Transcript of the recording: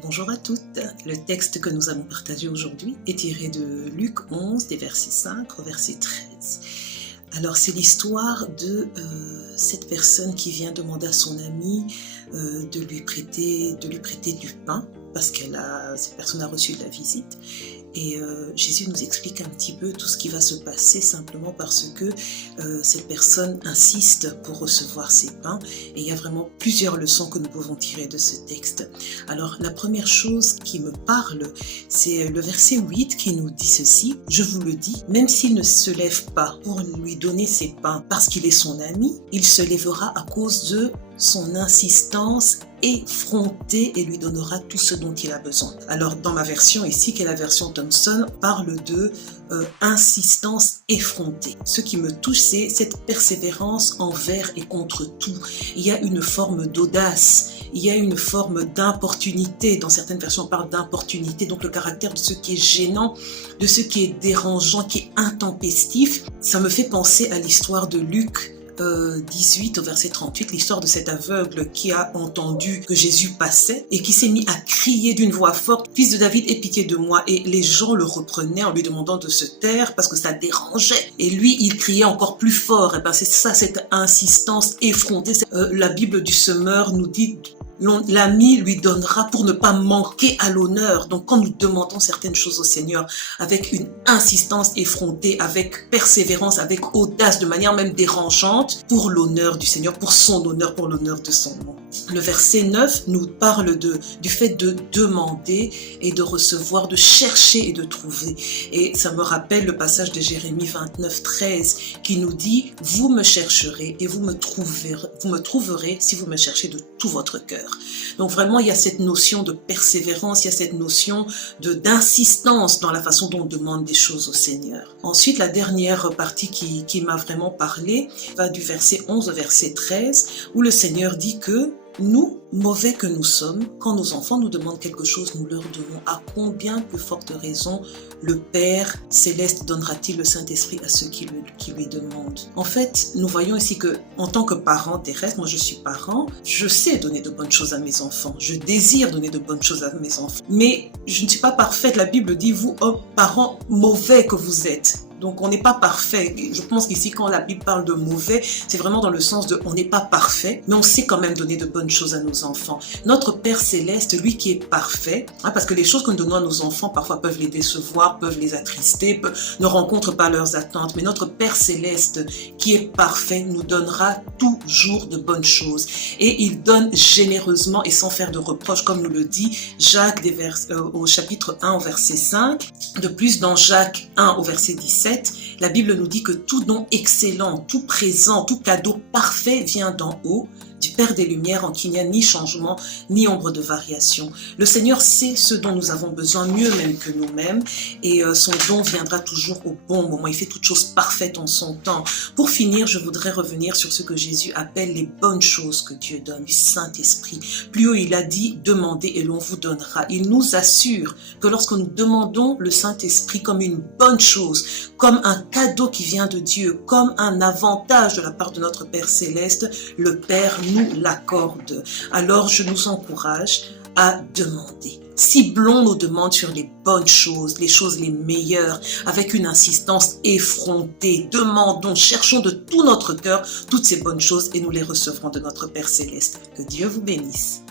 Bonjour à toutes. Le texte que nous allons partager aujourd'hui est tiré de Luc 11, des versets 5 au verset 13. Alors c'est l'histoire de cette personne qui vient demander à son ami de lui prêter du pain parce cette personne a reçu de la visite. Et Jésus nous explique un petit peu tout ce qui va se passer simplement parce que cette personne insiste pour recevoir ces pains. Et il y a vraiment plusieurs leçons que nous pouvons tirer de ce texte. Alors la première chose qui me parle, c'est le verset 8 qui nous dit ceci. « Je vous le dis, même s'il ne se lève pas pour lui donner ses pains parce qu'il est son ami, il se lèvera à cause de son insistance effrontée et lui donnera tout ce dont il a besoin. » Alors dans ma version ici, qui est la version Thomson, parle de insistance effrontée. Ce qui me touche, c'est cette persévérance envers et contre tout. Il y a une forme d'audace, il y a une forme d'importunité. Dans certaines versions, on parle d'importunité, donc le caractère de ce qui est gênant, de ce qui est dérangeant, qui est intempestif. Ça me fait penser à l'histoire de Luc 18 au verset 38, l'histoire de cet aveugle qui a entendu que Jésus passait et qui s'est mis à crier d'une voix forte « Fils de David, aie pitié de moi » et les gens le reprenaient en lui demandant de se taire parce que ça dérangeait et lui il criait encore plus fort. Et ben c'est ça, cette insistance effrontée. La Bible du semeur nous dit l'ami lui donnera pour ne pas manquer à l'honneur. Donc quand nous demandons certaines choses au Seigneur avec une insistance effrontée, avec persévérance, avec audace, de manière même dérangeante, pour l'honneur du Seigneur, pour son honneur, pour l'honneur de son nom. Le verset 9 nous parle du fait de demander et de recevoir, de chercher et de trouver. Et ça me rappelle le passage de Jérémie 29, 13 qui nous dit « Vous me chercherez et vous me trouverez si vous me cherchez de tout votre cœur. » Donc vraiment, il y a cette notion de persévérance, il y a cette notion d'insistance dans la façon dont on demande des choses au Seigneur. Ensuite, la dernière partie qui m'a vraiment parlé va du verset 11 au verset 13 où le Seigneur dit que nous, mauvais que nous sommes, quand nos enfants nous demandent quelque chose, nous leur donnons. À combien plus forte raison le Père Céleste donnera-t-il le Saint-Esprit à ceux qui lui demandent? En fait, nous voyons ici que, en tant que parent terrestre, moi je suis parent, je sais donner de bonnes choses à mes enfants, je désire donner de bonnes choses à mes enfants, mais je ne suis pas parfaite. La Bible dit, vous, parents mauvais que vous êtes. Donc on n'est pas parfait. Je pense qu'ici, quand la Bible parle de mauvais, c'est vraiment dans le sens de on n'est pas parfait, mais on sait quand même donner de bonnes choses à nos enfants. Notre Père Céleste, lui qui est parfait, parce que les choses que nous donnons à nos enfants parfois peuvent les décevoir, peuvent les attrister, ne rencontrent pas leurs attentes, mais notre Père Céleste qui est parfait nous donnera toujours de bonnes choses. Et il donne généreusement et sans faire de reproches, comme nous le dit Jacques au chapitre 1 au verset 5. De plus, dans Jacques 1 au verset 17, la Bible nous dit que tout don excellent, tout présent, tout cadeau parfait vient d'en haut, du Père des Lumières, en qui il n'y a ni changement, ni ombre de variation. Le Seigneur sait ce dont nous avons besoin, mieux même que nous-mêmes, et son don viendra toujours au bon moment. Il fait toutes choses parfaites en son temps. Pour finir, je voudrais revenir sur ce que Jésus appelle les bonnes choses que Dieu donne, du Saint-Esprit. Plus haut, il a dit « Demandez et l'on vous donnera ». Il nous assure que lorsque nous demandons le Saint-Esprit comme une bonne chose, comme un cadeau qui vient de Dieu, comme un avantage de la part de notre Père Céleste, le Père nous l'accorde. Alors je nous encourage à demander. Ciblons nos demandes sur les bonnes choses, les choses les meilleures, avec une insistance effrontée. Demandons, cherchons de tout notre cœur toutes ces bonnes choses et nous les recevrons de notre Père Céleste. Que Dieu vous bénisse.